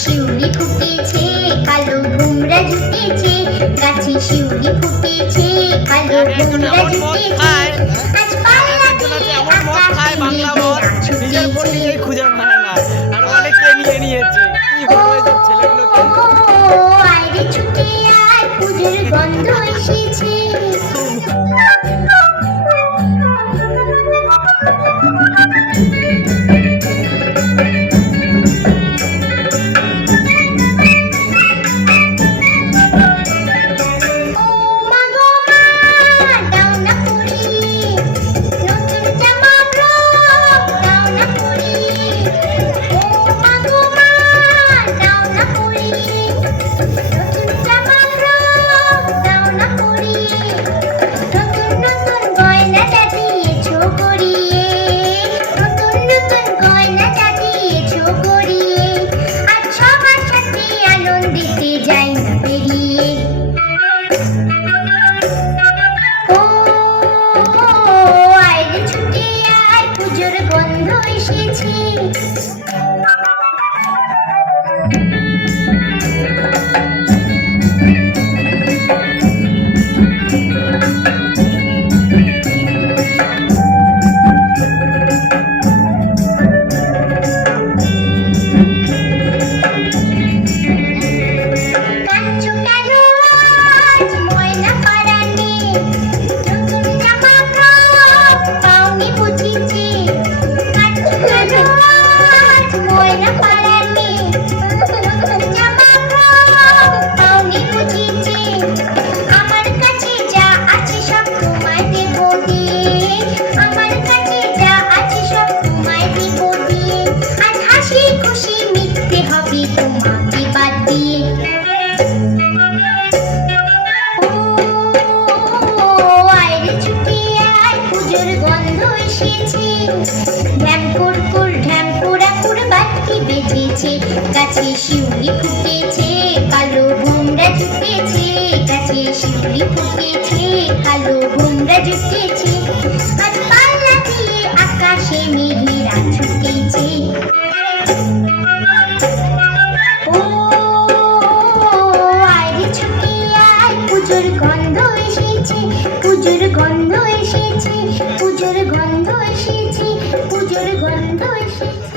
শিউলি ফুটেছে, কালো ভোমরা জুটেছে, গাছে শিউলি ফুটেছে, কালো ভোমরা জুটেছে। আজ পাল্লা দিয়ে আকাশে মেঘেরা ছুটেছে। খুঁজে পায় না আর বলে কে নিয়ে নিয়েছে। কি বলবো এই ছেলেগুলোকে? আইরে ছুটে আয়, পুজোর গন্ধ এসেছে। গন্ধ এসেছে। গাছে শিউলি ফুটেছে, কালো ভোমরা জুটেছে, গাছে শিউলি ফুটেছে, কালো ভোমরা জুটেছে। আজ পাল্লা দিয়ে আকাশে মেঘেরা ছুটেছে। ও আইরে ছুটে আয়, পুজোর গন্ধ এসেছে, পুজোর গন্ধ এসেছে, পুজোর গন্ধ এসেছে, পুজোর গন্ধ এসেছে।